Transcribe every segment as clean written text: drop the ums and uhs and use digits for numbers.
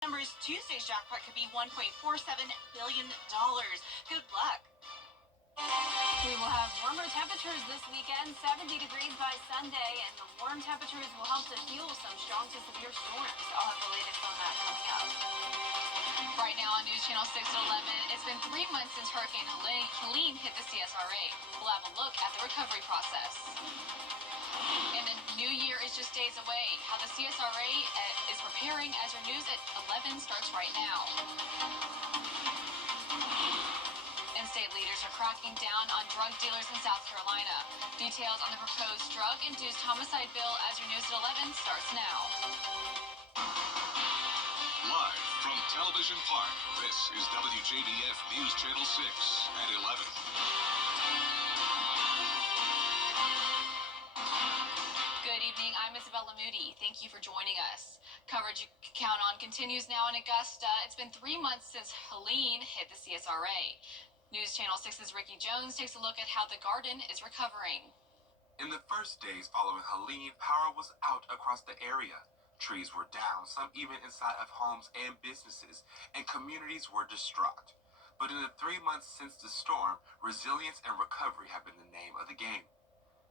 Numbers Tuesday's jackpot could be $1.47 billion. Good luck. We will have warmer temperatures this weekend, 70 degrees by Sunday, and the warm temperatures will help to fuel some strong to severe storms. I'll have the latest on that coming up. Right now on News Channel 6 at 11, it's been 3 months since Hurricane Helene hit the CSRA. We'll have a look at the recovery process. And the new year is just days away. How the CSRA is preparing as your news at 11 starts right now. And state leaders are cracking down on drug dealers in South Carolina. Details on the proposed drug-induced homicide bill as your news at 11 starts now. Live from Television Park, this is WJBF News Channel 6 at 11. Good evening, I'm Isabella Moody. Thank you for joining us. Coverage you can count on continues now in Augusta. It's been 3 months since Helene hit the CSRA. News Channel 6's Ricky Jones takes a look at how the garden is recovering. In the first days following Helene, power was out across the area. Trees were down, some even inside of homes and businesses, and communities were distraught. But in the 3 months since the storm, resilience and recovery have been the name of the game.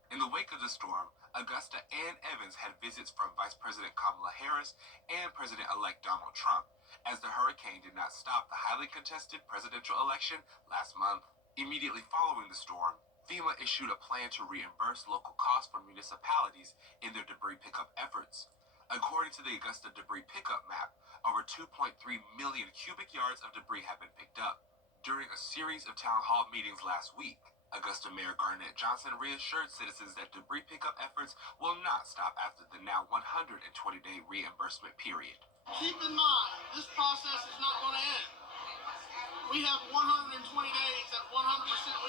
In the wake of the storm, Augusta and Evans had visits from Vice President Kamala Harris and President-elect Donald Trump, as the hurricane did not stop the highly contested presidential election last month. Immediately following the storm, FEMA issued a plan to reimburse local costs for municipalities in their debris pickup efforts. According to the Augusta debris pickup map, over 2.3 million cubic yards of debris have been picked up. During a series of town hall meetings last week, Augusta Mayor Garnett Johnson reassured citizens that debris pickup efforts will not stop after the now 120-day reimbursement period. Keep in mind, this process is not going to end. We have 120 days at 100%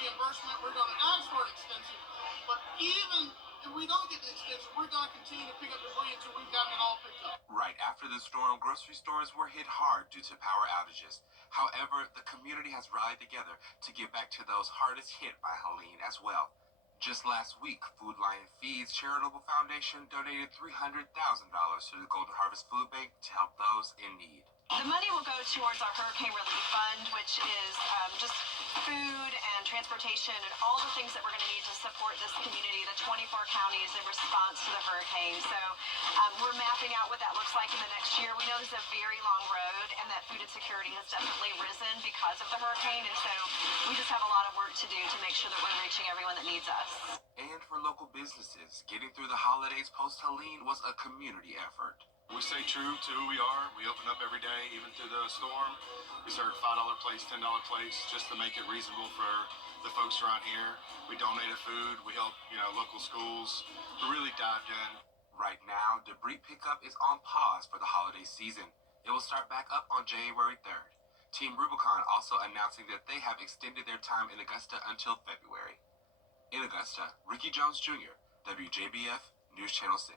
reimbursement. We're going to ask for an extension, but even if we don't get the extension, we're going to continue to pick up debris until we've gotten it all picked up. Right after the storm, grocery stores were hit hard due to power outages. However, the community has rallied together to give back to those hardest hit by Helene as well. Just last week, Food Lion Feeds Charitable Foundation donated $300,000 to the Golden Harvest Food Bank to help those in need. The money will go towards our Hurricane Relief Fund, which is just food and transportation and all the things that we're going to need to support this community, the 24 counties in response to the hurricane. So we're mapping out what that looks like in the next year. We know this is a very long road and that food insecurity has definitely risen because of the hurricane. And so we just have a lot of work to do to make sure that we're reaching everyone that needs us. And for local businesses, getting through the holidays post-Helene was a community effort. We stay true to who we are. We open up every day, even through the storm. We serve $5 plates, $10 plates, just to make it reasonable for the folks around here. We donated food. We help, local schools. We really dived in. Right now, debris pickup is on pause for the holiday season. It will start back up on January 3rd. Team Rubicon also announcing that they have extended their time in Augusta until February. In Augusta, Ricky Jones Jr., WJBF News Channel 6.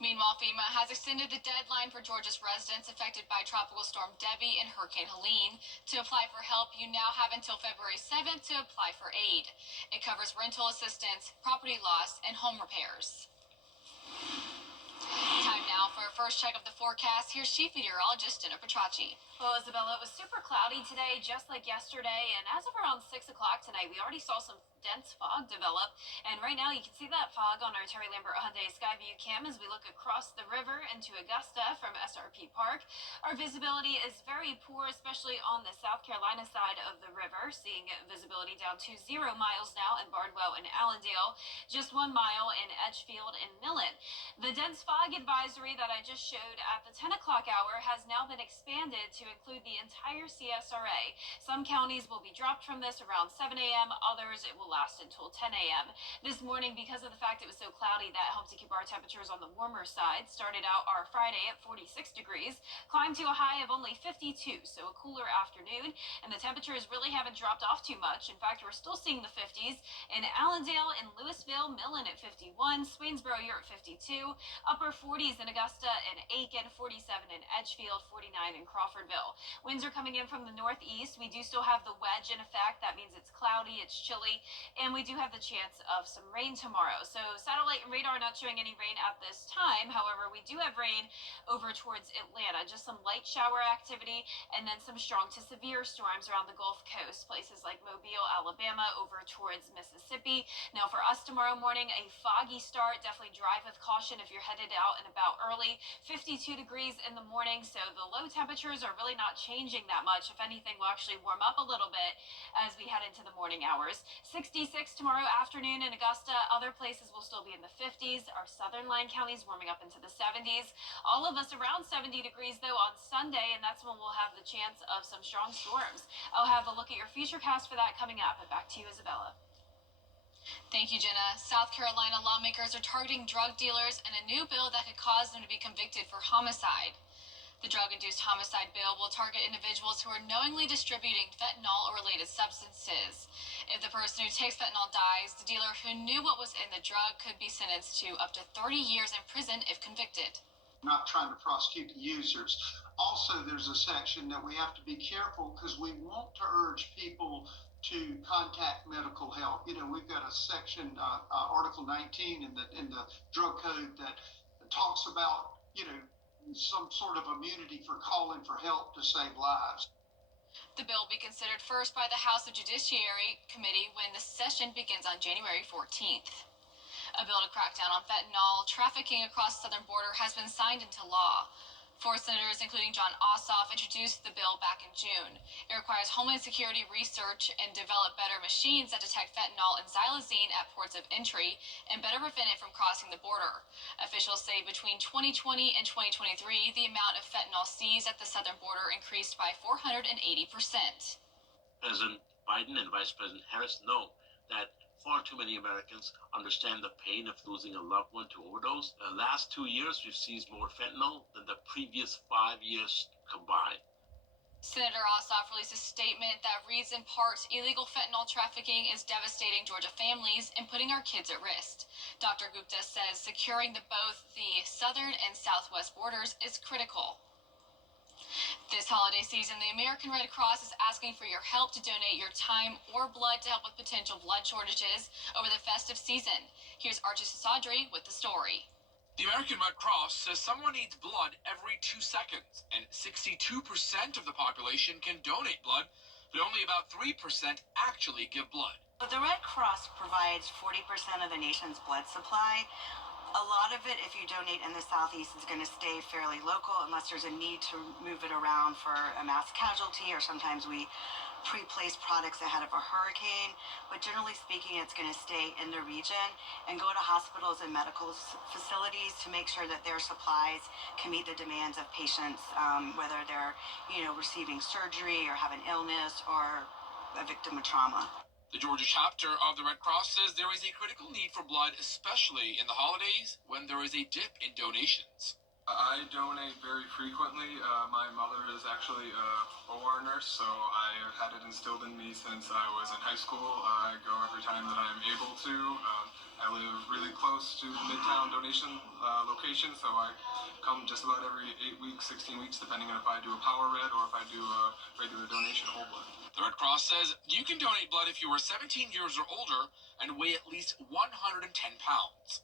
Meanwhile, FEMA has extended the deadline for Georgia's residents affected by Tropical Storm Debbie and Hurricane Helene. To apply for help, you now have until February 7th to apply for aid. It covers rental assistance, property loss, and home repairs. Time now for a first check of the forecast. Here's Chief Meteorologist Jenna Petracci. Well, Isabella, it was super cloudy today, just like yesterday, and as of around 6 o'clock tonight, we already saw some dense fog develop, and right now you can see that fog on our Terry Lambert Hyundai Skyview cam as we look across the river into Augusta from SRP Park. Our visibility is very poor, especially on the South Carolina side of the river, seeing visibility down to 0 miles now in Bardwell and Allendale, just 1 mile in Edgefield and Millen. The dense fog advisory that I just showed at the 10 o'clock hour has now been expanded to include the entire CSRA. Some counties will be dropped from this around 7 a.m., others it will last until 10 a.m. This morning, because of the fact it was so cloudy, that helped to keep our temperatures on the warmer side. Started out our Friday at 46 degrees, climbed to a high of only 52, so a cooler afternoon, and the temperatures really haven't dropped off too much. In fact, we're still seeing the 50s in Allendale and Louisville, Millen at 51, Swainsboro, you're at 52, Upper Upper 40s in Augusta and Aiken, 47 in Edgefield, 49 in Crawfordville. Winds are coming in from the northeast. We do still have the wedge in effect. That means it's cloudy, it's chilly, and we do have the chance of some rain tomorrow. So satellite and radar not showing any rain at this time. However, we do have rain over towards Atlanta. Just some light shower activity and then some strong to severe storms around the Gulf Coast. Places like Mobile, Alabama, over towards Mississippi. Now for us tomorrow morning, a foggy start. Definitely drive with caution if you're headed out and about early. 52 degrees in the morning, so the low temperatures are really not changing that much. If anything, we'll actually warm up a little bit as we head into the morning hours. 66 tomorrow afternoon in Augusta. Other places will still be in the 50s. Our southern line counties warming up into the 70s. All of us around 70 degrees though on Sunday, and that's when we'll have the chance of some strong storms. I'll have a look at your futurecast for that coming up. But back to you, Isabella. Thank you, Jenna. South Carolina lawmakers are targeting drug dealers and a new bill that could cause them to be convicted for homicide. The drug-induced homicide bill will target individuals who are knowingly distributing fentanyl or related substances. If the person who takes fentanyl dies, the dealer who knew what was in the drug could be sentenced to up to 30 years in prison if convicted. Not trying to prosecute the users. Also, there's a section that we have to be careful because we want to urge people to contact medical help. You know, we've got a section, Article 19 in the drug code that talks about, you know, some sort of immunity for calling for help to save lives. The bill will be considered first by the House of Judiciary Committee when the session begins on January 14th. A bill to crack down on fentanyl trafficking across the southern border has been signed into law. 4 senators, including John Ossoff, introduced the bill back in June. It requires Homeland Security research and develop better machines that detect fentanyl and xylazine at ports of entry and better prevent it from crossing the border. Officials say between 2020 and 2023, the amount of fentanyl seized at the southern border increased by 480%. President Biden and Vice President Harris know that far too many Americans understand the pain of losing a loved one to overdose. The last 2 years, we've seized more fentanyl than the previous 5 years combined. Senator Ossoff released a statement that reads in part, illegal fentanyl trafficking is devastating Georgia families and putting our kids at risk. Dr. Gupta says securing both the southern and southwest borders is critical. This holiday season, the American Red Cross is asking for your help to donate your time or blood to help with potential blood shortages over the festive season. Here's Archie Sasadri with the story. The American Red Cross says someone needs blood every 2 seconds, and 62% of the population can donate blood, but only about 3% actually give blood. The Red Cross provides 40% of the nation's blood supply. A lot of it, if you donate in the southeast, is going to stay fairly local unless there's a need to move it around for a mass casualty, or sometimes we pre-place products ahead of a hurricane. But generally speaking, it's going to stay in the region and go to hospitals and medical facilities to make sure that their supplies can meet the demands of patients, whether they're, receiving surgery or have an illness or a victim of trauma. The Georgia chapter of the Red Cross says there is a critical need for blood, especially in the holidays when there is a dip in donations. I donate very frequently. My mother is actually a war nurse, so I have had it instilled in me since I was in high school. I go every time that I'm able to. I live really close to the Midtown donation location, so I come just about every 8 weeks, 16 weeks, depending on if I do a power red or if I do a regular donation whole blood. The Red Cross says you can donate blood if you are 17 years or older and weigh at least 110 pounds.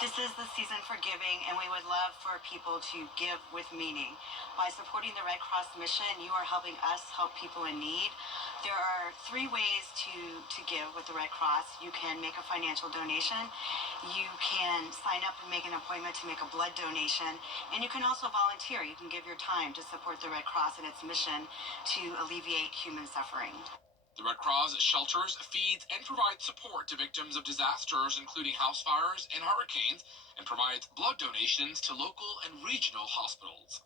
This is the season for giving, and we would love for people to give with meaning. By supporting the Red Cross mission, you are helping us help people in need. There are 3 ways to give with the Red Cross. You can make a financial donation, you can sign up and make an appointment to make a blood donation, and you can also volunteer. You can give your time to support the Red Cross and its mission to alleviate human suffering. The Red Cross shelters, feeds, and provides support to victims of disasters, including house fires and hurricanes, and provides blood donations to local and regional hospitals.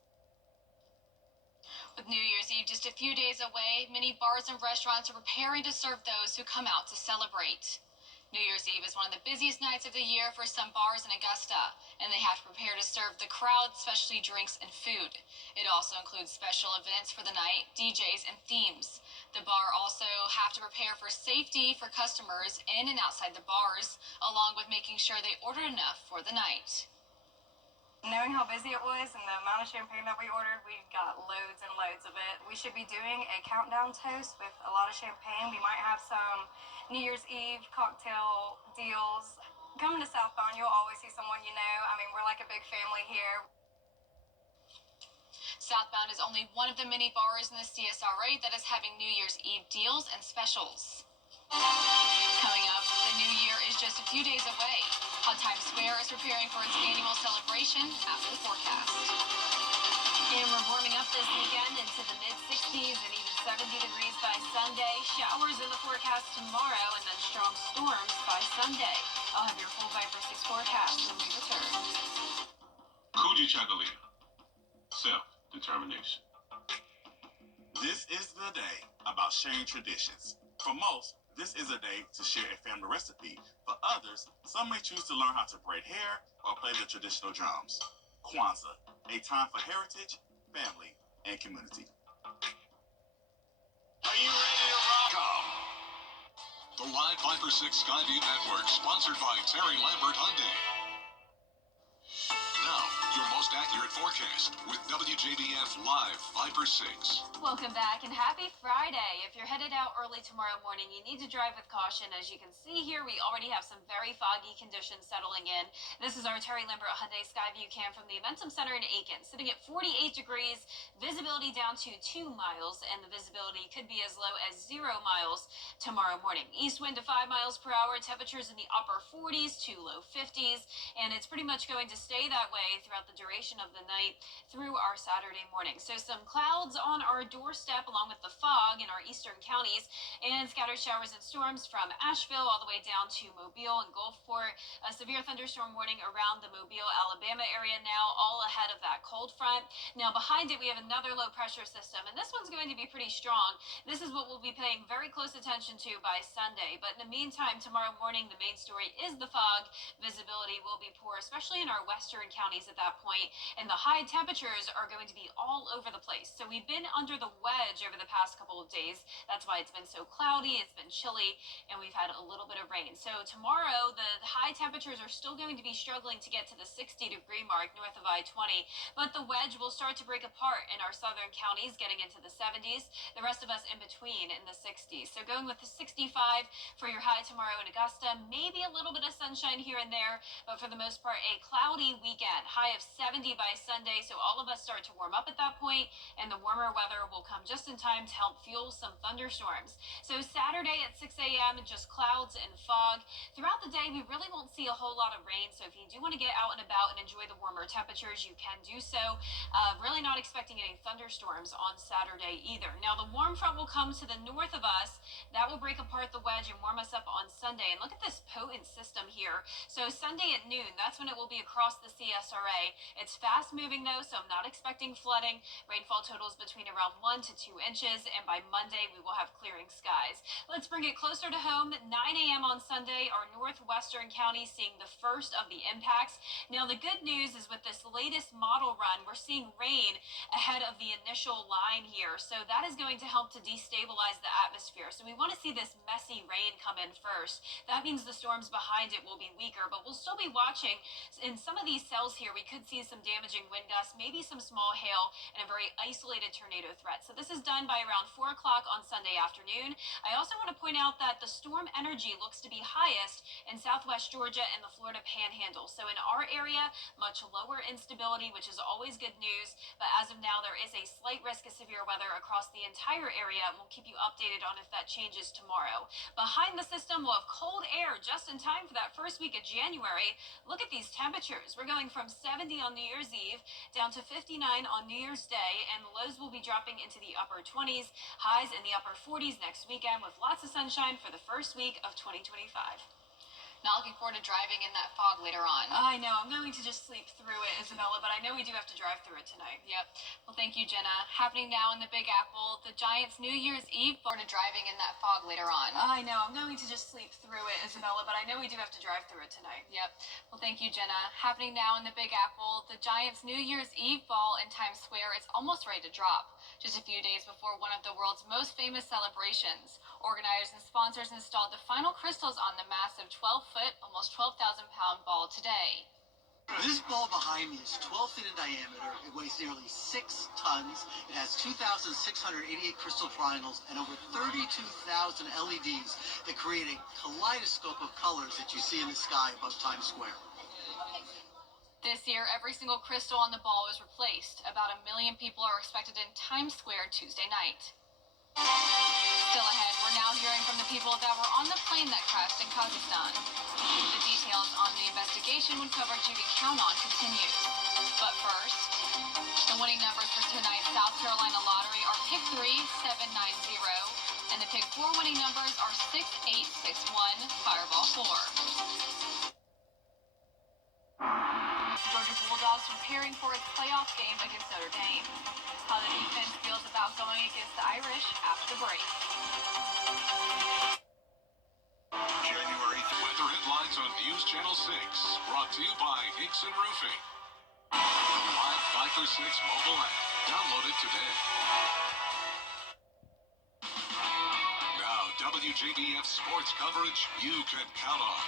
With New Year's Eve just a few days away, many bars and restaurants are preparing to serve those who come out to celebrate. New Year's Eve is one of the busiest nights of the year for some bars in Augusta, and they have to prepare to serve the crowd specialty drinks and food. It also includes special events for the night, DJs, and themes. The bar also have to prepare for safety for customers in and outside the bars, along with making sure they order enough for the night. Knowing how busy it was and the amount of champagne that we ordered, we got loads and loads of it. We should be doing a countdown toast with a lot of champagne. We might have some New Year's Eve cocktail deals. Coming to Southbound, you'll always see someone you know. I mean, we're like a big family here. Southbound is only one of the many bars in the CSRA that is having New Year's Eve deals and specials. Coming up, the new year is just a few days away. How Times Square is preparing for its annual celebration after the forecast. And we're warming up this weekend into the mid-60s and even 70 degrees by Sunday. Showers in the forecast tomorrow and then strong storms by Sunday. I'll have your full Viper 6 forecast when we return. Coogee Chagalia. Self-determination. This is the day about sharing traditions. For most, this is a day to share a family recipe. For others, some may choose to learn how to braid hair or play the traditional drums. Kwanzaa, a time for heritage, family, and community. Are you ready to rock? The Live Viper 6 Skyview Network, sponsored by Terry Lambert Hyundai. Now, your most accurate forecast with WJBF Live Viper 6. Welcome back and happy Friday. If you're headed out early tomorrow morning, you need to drive with caution. As you can see here, we already have some very foggy conditions settling in. This is our Terry Lambert Hyundai Skyview cam from the Momentum Center in Aiken, sitting at 48 degrees, visibility down to 2 miles, and the visibility could be as low as 0 miles tomorrow morning. East wind to 5 miles per hour, temperatures in the upper 40s to low 50s, and it's pretty much going to stay that way throughout the duration of the night through our Saturday morning. So some clouds on our doorstep along with the fog in our eastern counties and scattered showers and storms from Asheville all the way down to Mobile and Gulfport. A severe thunderstorm warning around the Mobile, Alabama area now, all ahead of that cold front. Now behind it we have another low pressure system, and this one's going to be pretty strong. This is what we'll be paying very close attention to by Sunday. But in the meantime, tomorrow morning the main story is the fog. Visibility will be poor, especially in our western counties at that point, and the high temperatures are going to be all over the place. So we've been under the wedge over the past couple of days. That's why it's been so cloudy, it's been chilly, and we've had a little bit of rain. So tomorrow the high temperatures are still going to be struggling to get to the 60-degree mark north of I-20, but the wedge will start to break apart in our southern counties, getting into the 70s, the rest of us in between in the 60s. So going with the 65 for your high tomorrow in Augusta, maybe a little bit of sunshine here and there, but for the most part a cloudy weekend. High of 70 by Sunday, so all of us start to warm up at that point, and the warmer weather will come just in time to help fuel some thunderstorms. So Saturday at 6 a.m., just clouds and fog. Throughout the day, we really won't see a whole lot of rain, so if you do want to get out and about and enjoy the warmer temperatures, you can do so. Really not expecting any thunderstorms on Saturday either. Now, the warm front will come to the north of us. That will break apart the wedge and warm us up on Sunday. And look at this potent system here. So Sunday at noon, that's when it will be across the CSRA. It's fast moving though, so I'm not expecting flooding. Rainfall totals between around 1 to 2 inches, and by Monday we will have clearing skies. Let's bring it closer to home. 9 a.m. on Sunday, our northwestern counties seeing the first of the impacts. Now the good news is with this latest model run, we're seeing rain ahead of the initial line here, so that is going to help to destabilize the atmosphere. So we want to see this messy rain come in first. That means the storms behind it will be weaker, but we'll still be watching. In some of these cells here, we could see some damaging wind gusts, maybe some small hail, and a very isolated tornado threat. So this is done by around 4 o'clock on Sunday afternoon. I also want to point out that the storm energy looks to be highest in southwest Georgia and the Florida Panhandle. So in our area, much lower instability, which is always good news. But as of now, there is a slight risk of severe weather across the entire area, and we'll keep you updated on if that changes tomorrow. Behind the system, we'll have cold air just in time for that first week of January. Look at these temperatures. We're going from 70 on New Year's Eve down to 59 on New Year's Day, and the lows will be dropping into the upper 20s, highs in the upper 40s next weekend with lots of sunshine for the first week of 2025. Not looking forward to driving in that fog later on. I know. I'm going to just sleep through it, Isabella, but I know we do have to drive through it tonight. Yep. Well, thank you, Jenna. Happening now in the Big Apple, the Giants' New Year's Eve. Forward to driving in that fog later on. I know. I'm going to just sleep through it, Isabella, but I know we do have to drive through it tonight. Yep. Well, thank you, Jenna. Happening now in the Big Apple, the Giants' New Year's Eve ball in Times Square. It's almost ready to drop. Just a few days before one of the world's most famous celebrations, organizers and sponsors installed the final crystals on the massive 12-foot, almost 12,000-pound ball today. This ball behind me is 12 feet in diameter. It weighs nearly 6 tons. It has 2,688 crystal triangles and over 32,000 LEDs that create a kaleidoscope of colors that you see in the sky above Times Square. This year, every single crystal on the ball is replaced. About 1 million people are expected in Times Square Tuesday night. Still ahead, we're now hearing from the people that were on the plane that crashed in Kazakhstan. The details on the investigation when coverage you can count on continues. But first, the winning numbers for tonight's South Carolina lottery are pick 3, 790, and the pick 4 winning numbers are 6861, Fireball 4. Georgia Bulldogs preparing for its playoff game against Notre Dame. How the defense feels about going against the Irish after the break. January weather headlines on News Channel 6, brought to you by Hickson Roofing. The Live 5 for 6 mobile app. Download it today. Now, WJBF sports coverage you can count on.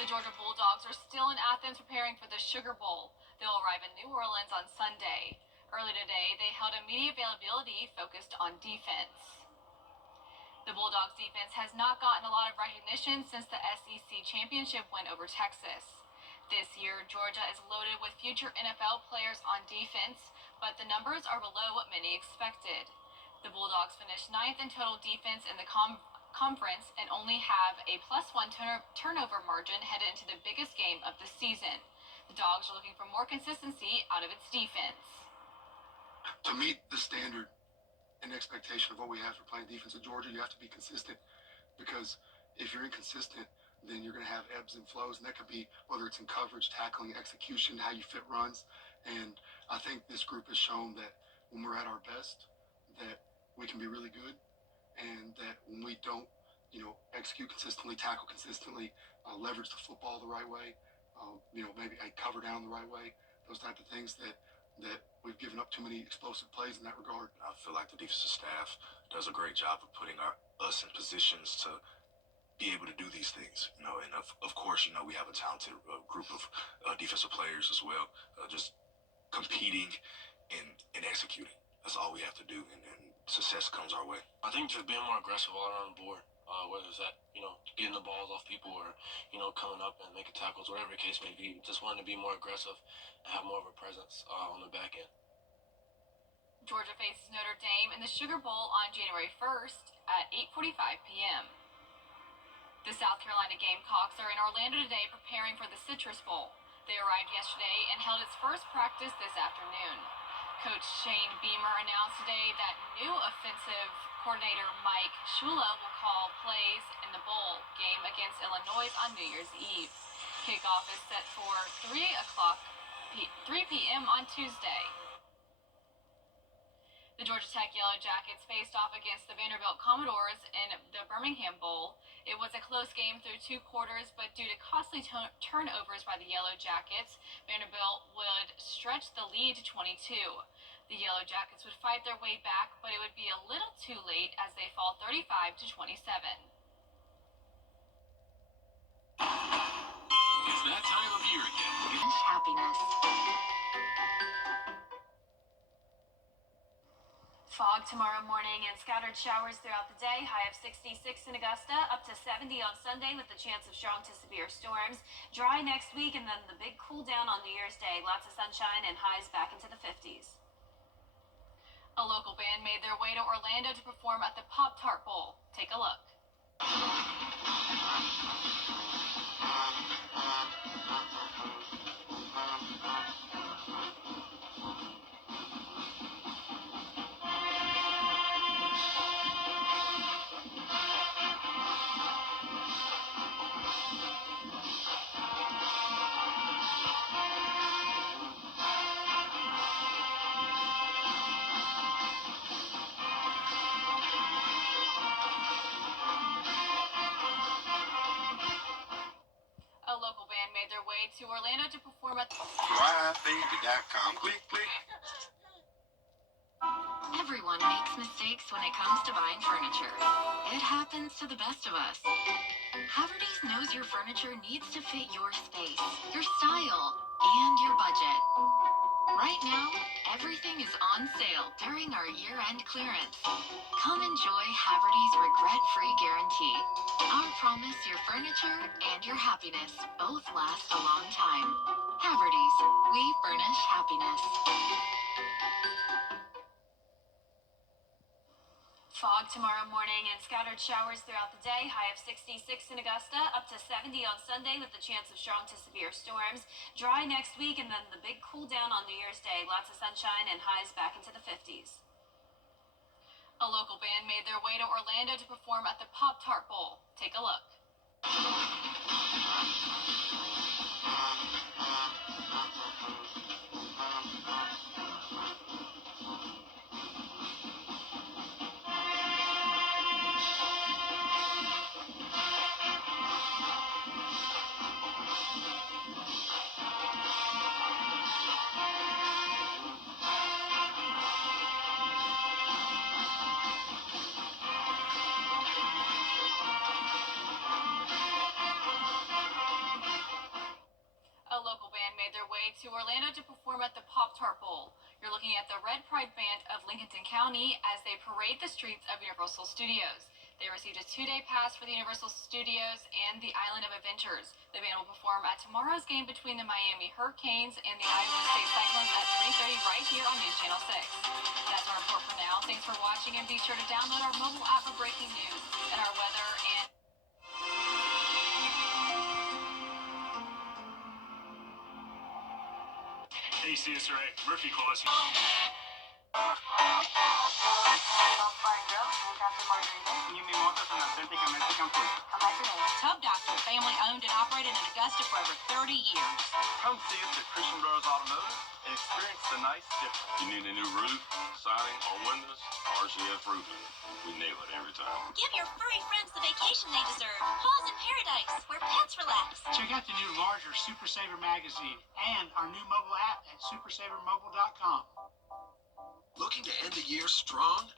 The Georgia Bulldogs are still in Athens preparing for the Sugar Bowl. They'll arrive in New Orleans on Sunday. Early today, they held a media availability focused on defense. The Bulldogs defense has not gotten a lot of recognition since the SEC championship win over Texas. This year, Georgia is loaded with future NFL players on defense, but the numbers are below what many expected. The Bulldogs finished 9th in total defense in the conference and only have a +1 turnover margin headed into the biggest game of the season. The Dogs are looking for more consistency out of its defense. To meet the standard and expectation of what we have for playing defense at Georgia, you have to be consistent, because if you're inconsistent, then you're going to have ebbs and flows, and that could be whether it's in coverage, tackling, execution, how you fit runs. And I think this group has shown that when we're at our best, that we can be really good, and that when we don't, execute consistently, tackle consistently, leverage the football the right way, maybe cover down the right way, those type of things, that we've given up too many explosive plays in that regard. I feel like the defensive staff does a great job of putting us in positions to be able to do these things, and of course, we have a talented group of defensive players as well, just competing and executing. That's all we have to do, and success comes our way. I think just being more aggressive all around the board, whether it's that, getting the balls off people or, coming up and making tackles, whatever the case may be, just wanting to be more aggressive and have more of a presence on the back end. Georgia faces Notre Dame in the Sugar Bowl on January 1st at 8:45 p.m. The South Carolina Gamecocks are in Orlando today preparing for the Citrus Bowl. They arrived yesterday and held its first practice this afternoon. Coach Shane Beamer announced today that new offensive coordinator Mike Shula will call plays in the bowl game against Illinois on New Year's Eve. Kickoff is set for 3 p.m. on Tuesday. The Georgia Tech Yellow Jackets faced off against the Vanderbilt Commodores in the Birmingham Bowl. It was a close game through 2 quarters, but due to costly turnovers by the Yellow Jackets, Vanderbilt would stretch the lead to 22. The Yellow Jackets would fight their way back, but it would be a little too late as they fall 35-27. It's that time of year again. Happiness. Fog tomorrow morning and scattered showers throughout the day. High of 66 in Augusta, up to 70 on Sunday with the chance of strong to severe storms. Dry next week, and then the big cool down on New Year's Day. Lots of sunshine and highs back into the 50s. A local band made their way to Orlando to perform at the Pop-Tart Bowl. Take a look. To Orlando to perform at WJBF.com. Click, click. Everyone makes mistakes when it comes to buying furniture. It happens to the best of us. Haverty's knows your furniture needs to fit your space, your style, and your budget. Right now, everything is on sale during our year-end clearance. Come enjoy Haverty's regret-free guarantee. Our promise your furniture and your happiness both last a long time. Haverty's, we furnish happiness. Fog tomorrow morning and scattered showers throughout the day. High of 66 in Augusta, up to 70 on Sunday with the chance of strong to severe storms. Dry next week and then the big cool down on New Year's Day. Lots of sunshine and highs back into the 50s. A local band made their way to Orlando to perform at the Pop-Tart Bowl. Take a look. A local band made their way to Orlando to perform at the Pop-Tart Bowl. You're looking at the Red Pride Band of Lincoln County as they parade the streets of Universal Studios. They received a 2-day pass for the Universal Studios and the Island of Adventures. The band will perform at tomorrow's game between the Miami Hurricanes and the Iowa State Cyclones at 3:30 right here on News Channel 6. That's our report for now. Thanks for watching, and be sure to download our mobile app for breaking news and our weather and Hey, CSRA, Murphy Claus. Tub Doctor, family owned and operated in Augusta for over 30 years. Come see us at Christian Brothers Automotive and experience the nice difference. You need a new roof, siding, or windows? RCF Roofing. We nail it every time. Give your furry friends the vacation they deserve. Paws in Paradise, where pets relax. Check out the new larger Super Saver magazine and our new mobile app at supersavermobile.com. Looking to end the year strong?